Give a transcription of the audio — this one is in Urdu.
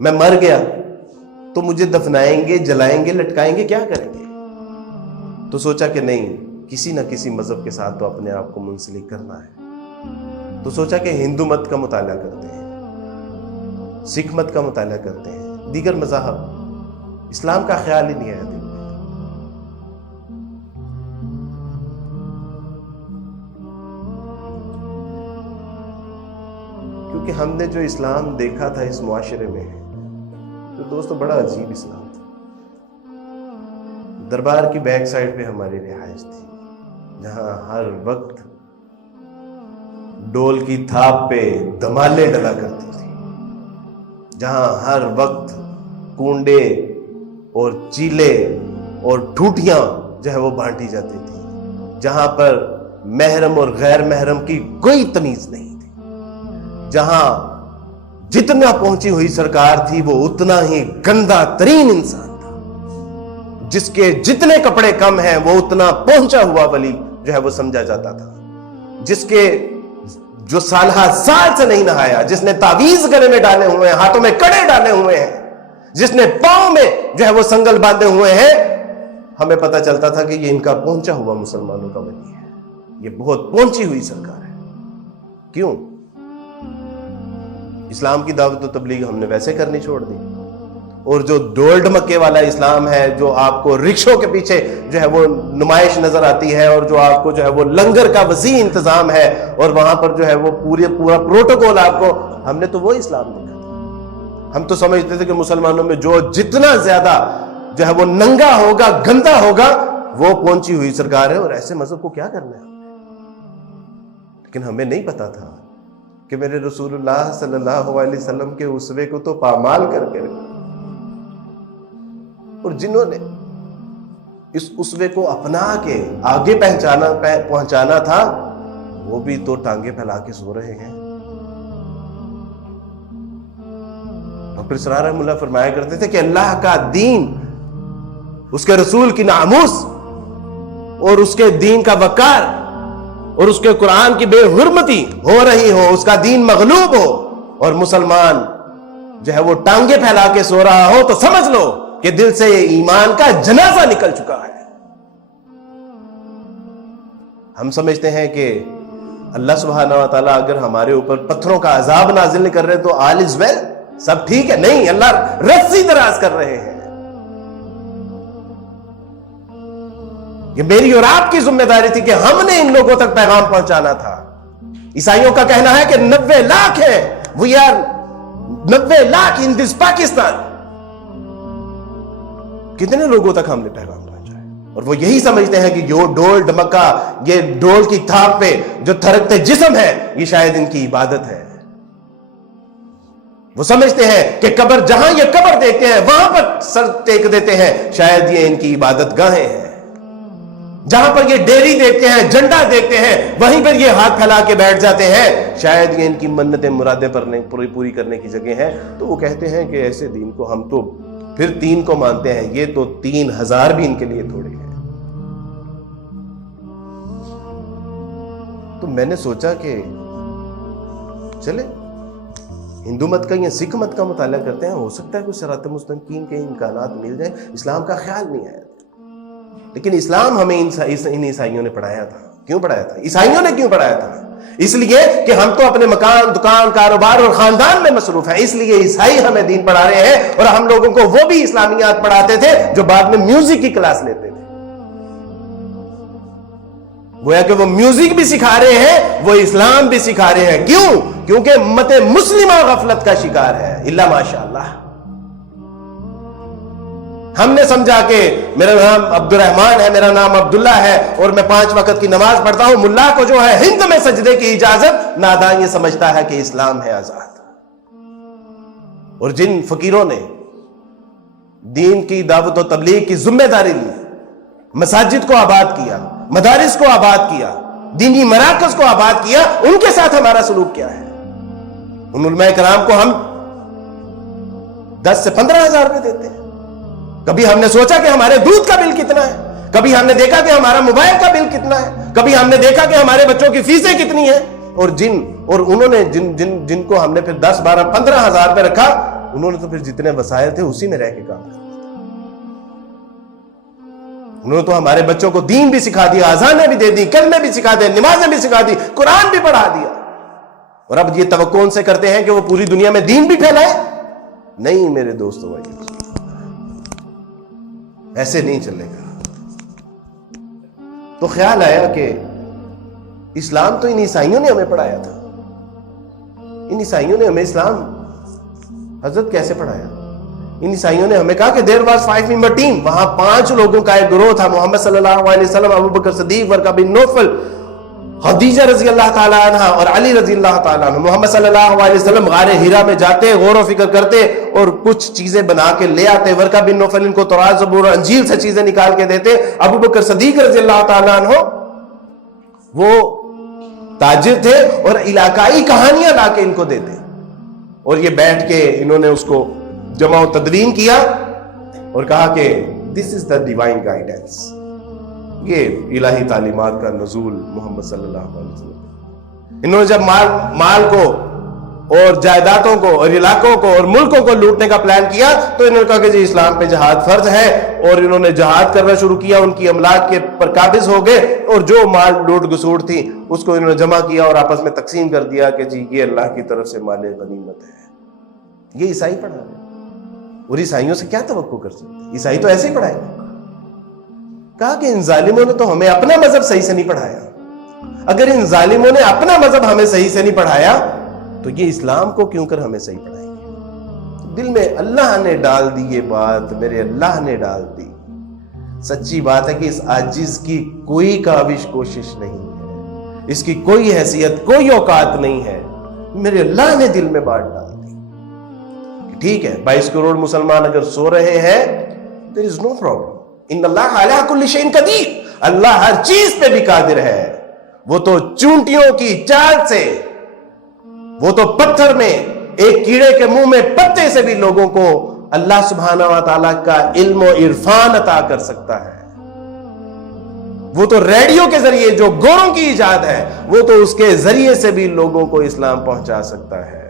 میں مر گیا تو مجھے دفنائیں گے، جلائیں گے، لٹکائیں گے، کیا کریں گے؟ تو سوچا کہ نہیں، کسی نہ کسی مذہب کے ساتھ تو اپنے آپ کو منسلک کرنا ہے. تو سوچا کہ ہندو مت کا مطالعہ کرتے ہیں، سکھ مت کا مطالعہ کرتے ہیں، دیگر مذاہب. اسلام کا خیال ہی نہیں آیا دل میں. کیونکہ ہم نے جو اسلام دیکھا تھا اس معاشرے میں، تو دوستو بڑا عجیب اسلام تھا. دربار کی بیک سائڈ پہ ہماری رہائش تھی، جہاں ہر وقت ڈول کی تھاپ پہ دمالے ڈلا کرتی تھی، جہاں ہر وقت کونڈے اور چیلے اور ٹھوٹیاں جو ہے وہ بانٹی جاتی تھی، جہاں پر محرم اور غیر محرم کی کوئی تمیز نہیں تھی، جہاں جتنا پہنچی ہوئی سرکار تھی وہ اتنا ہی گندا ترین انسان تھا، جس کے جتنے کپڑے کم ہیں وہ اتنا پہنچا ہوا ولی جو ہے وہ سمجھا جاتا تھا، جس کے جو سالہ سال سے نہیں نہایا، جس نے تعویذ گلے میں ڈالے ہوئے ہیں، ہاتھوں میں کڑے ڈالے ہوئے ہیں، جس نے پاؤں میں جو ہے وہ سنگل باندھے ہوئے ہیں، ہمیں پتہ چلتا تھا کہ یہ ان کا پہنچا ہوا مسلمانوں کا ولی ہے، یہ بہت پہنچی ہوئی سرکار ہے. کیوں؟ اسلام کی دعوت و تبلیغ ہم نے ویسے کرنی چھوڑ دی، اور جو ڈول ڈمکے والا اسلام ہے، جو آپ کو رکشوں کے پیچھے جو ہے وہ نمائش نظر آتی ہے، اور جو آپ کو جو ہے وہ لنگر کا وسیع انتظام ہے، اور وہاں پر جو ہے وہ پورا پروٹوکول آپ کو، ہم نے تو وہ اسلام دیکھا تھا. ہم تو سمجھتے تھے کہ مسلمانوں میں جو جتنا زیادہ جو ہے وہ ننگا ہوگا، گندا ہوگا، وہ پہنچی ہوئی سرکار ہے، اور ایسے مذہب کو کیا کرنا ہے. لیکن ہمیں نہیں پتا تھا کہ میرے رسول اللہ صلی اللہ علیہ وسلم کے اسوے کو تو پامال کر کے رکھا، اور جنہوں نے اس اسوے کو اپنا کے آگے پہنچانا تھا، وہ بھی تو ٹانگیں پھیلا کے سو رہے ہیں. ڈاکٹر اسرار رحمہ اللہ فرمایا کرتے تھے کہ اللہ کا دین، اس کے رسول کی ناموس اور اس کے دین کا وقار اور اس کے قرآن کی بے حرمتی ہو رہی ہو، اس کا دین مغلوب ہو، اور مسلمان جو ہے وہ ٹانگیں پھیلا کے سو رہا ہو، تو سمجھ لو کہ دل سے ایمان کا جنازہ نکل چکا ہے. ہم سمجھتے ہیں کہ اللہ سبحانہ و تعالیٰ اگر ہمارے اوپر پتھروں کا عذاب نازل نہیں کر رہے تو آل از ویل، سب ٹھیک ہے. نہیں، اللہ رسی دراز کر رہے ہیں. یہ میری اور آپ کی ذمہ داری تھی کہ ہم نے ان لوگوں تک پیغام پہنچانا تھا. عیسائیوں کا کہنا ہے کہ 90 لاکھ ہے، وی آر 90 لاکھ ان دس پاکستان. کتنے لوگوں تک ہم نے پیغام پہنچایا؟ اور وہ یہی سمجھتے ہیں کہ یہ ڈول ڈمکا، یہ ڈول کی تھاپ پہ جو تھرکتے جسم ہے، یہ شاید ان کی عبادت ہے. وہ سمجھتے ہیں کہ قبر، جہاں یہ قبر دیکھتے ہیں وہاں پر سر ٹیک دیتے ہیں، شاید یہ ان کی عبادت گاہیں ہیں. جہاں پر یہ ڈیری دیکھتے ہیں، جھنڈا دیکھتے ہیں، وہیں پر یہ ہاتھ پھیلا کے بیٹھ جاتے ہیں، شاید یہ ان کی منتیں مرادیں پوری کرنے کی جگہ ہیں. تو وہ کہتے ہیں کہ ایسے دین کو ہم تو پھر 3 کو مانتے ہیں، یہ تو 3000 بھی ان کے لیے تھوڑے ہیں. تو میں نے سوچا کہ چلے ہندو مت کا یا سکھ مت کا مطالعہ کرتے ہیں، ہو سکتا ہے کوئی صراط مستقیم کے امکانات مل جائیں. اسلام کا خیال نہیں آیا. لیکن اسلام ہمیں ان عیسائیوں نے پڑھایا تھا. کیوں پڑھایا تھا؟ عیسائیوں نے کیوں پڑھایا تھا؟ اس لیے کہ ہم تو اپنے مکان، دکان، کاروبار اور خاندان میں مصروف ہیں، اس لیے عیسائی ہمیں دین پڑھا رہے ہیں، اور ہم لوگوں کو وہ بھی اسلامیات پڑھاتے تھے جو بعد میں میوزک کی کلاس لیتے تھے. گویا کہ وہ میوزک بھی سکھا رہے ہیں، وہ اسلام بھی سکھا رہے ہیں. کیوں؟ کیونکہ امت مسلمہ غفلت کا شکار ہے. الا ماشاءاللہ ہم نے سمجھا کہ میرا نام عبد الرحمان ہے، میرا نام عبداللہ ہے، اور میں 5 وقت کی نماز پڑھتا ہوں، ملا کو جو ہے ہند میں سجدے کی اجازت، نادان یہ سمجھتا ہے کہ اسلام ہے آزاد. اور جن فقیروں نے دین کی دعوت و تبلیغ کی ذمہ داری لی، مساجد کو آباد کیا، مدارس کو آباد کیا، دینی مراکز کو آباد کیا، ان کے ساتھ ہمارا سلوک کیا ہے؟ ان علماء کرام کو ہم 10 سے 15 ہزار روپے دیتے ہیں. کبھی ہم نے سوچا کہ ہمارے دودھ کا بل کتنا ہے؟ کبھی ہم نے دیکھا کہ ہمارا موبائل کا بل کتنا ہے؟ کبھی ہم نے دیکھا کہ ہمارے بچوں کی فیسیں کتنی ہیں؟ اور انہوں نے جن کو ہم نے پھر 10 12 15 ہزار پہ رکھا، انہوں نے تو پھر جتنے وسائل تھے اسی میں رہ کے کام کرنا تھا. انہوں نے تو ہمارے بچوں کو دین بھی سکھا دیا, اذانیں بھی دے دی, کلمے بھی سکھا دے, نمازیں بھی سکھا دی, قرآن بھی پڑھا دیا, اور اب یہ توقع ان سے کرتے ہیں کہ وہ پوری دنیا میں دین بھی پھیلائے. نہیں میرے دوستو بھائیو, ایسے نہیں چلے گا. تو خیال آیا کہ اسلام تو ان عیسائیوں نے ہمیں پڑھایا تھا. ان عیسائیوں نے ہمیں اسلام حضرت کیسے پڑھایا؟ ان عیسائیوں نے ہمیں کہا کہ دیر واز 5 member team. وہاں 5 لوگوں کا ایک گروہ تھا, محمد صلی اللہ علیہ وسلم, ابو بکر صدیق, ورقہ بن نوفل, خدیجہ رضی اللہ تعالیٰ عنہ اور علی رضی اللہ تعالیٰ عنہ. محمد صلی اللہ علیہ وسلم غار ہیرا میں جاتے, غور و فکر کرتے اور کچھ چیزیں بنا کے لے آتے. ورقہ بن نوفل ان کو تورات, زبور اور انجیل سے چیزیں نکال کے دیتے. ابو بکر صدیق رضی اللہ تعالیٰ عنہ وہ تاجر تھے اور علاقائی کہانیاں لا کے ان کو دیتے, اور یہ بیٹھ کے انہوں نے اس کو جمع و تدوین کیا اور کہا کہ دس از دا ڈیوائن گائیڈنس, یہ الہی تعلیمات کا نزول محمد صلی اللہ علیہ وسلم. انہوں نے جب مال کو اور جائیدادوں کو اور علاقوں کو اور ملکوں کو لوٹنے کا پلان کیا تو انہوں نے کہا کہ جی اسلام پہ جہاد فرض ہے, اور انہوں نے جہاد کرنا شروع کیا. ان کی املاک کے پر قابض ہو گئے اور جو مال لوٹ گسوٹ تھی اس کو انہوں نے جمع کیا اور آپس میں تقسیم کر دیا کہ جی یہ اللہ کی طرف سے مال غنیمت ہے. یہ عیسائی پڑھا رہے ہیں, اور عیسائیوں سے کیا توقع کر سکتے ہیں؟ عیسائی تو ایسے ہی پڑھائے. کہا کہ ان ظالموں نے تو ہمیں اپنا مذہب صحیح سے نہیں پڑھایا. اگر ان ظالموں نے اپنا مذہب ہمیں صحیح سے نہیں پڑھایا تو یہ اسلام کو کیوں کر ہمیں صحیح پڑھائیں گے؟ دل میں اللہ نے ڈال دی یہ بات, میرے اللہ نے ڈال دی. سچی بات ہے کہ اس عاجز کی کوئی کاوش کوشش نہیں ہے, اس کی کوئی حیثیت, کوئی اوقات نہیں ہے. میرے اللہ نے دل میں بات ڈال دی. ٹھیک ہے 22 کروڑ مسلمان اگر سو رہے ہیں, there is no problem. ان اللہ علی کل شیء قدیر, اللہ ہر چیز پہ بھی قادر ہے. وہ تو چونٹیوں کی چال سے, وہ تو پتھر میں ایک کیڑے کے منہ میں پتے سے بھی لوگوں کو اللہ سبحانہ و تعالیٰ کا علم و عرفان عطا کر سکتا ہے. وہ تو ریڈیو کے ذریعے جو گوروں کی ایجاد ہے وہ تو اس کے ذریعے سے بھی لوگوں کو اسلام پہنچا سکتا ہے.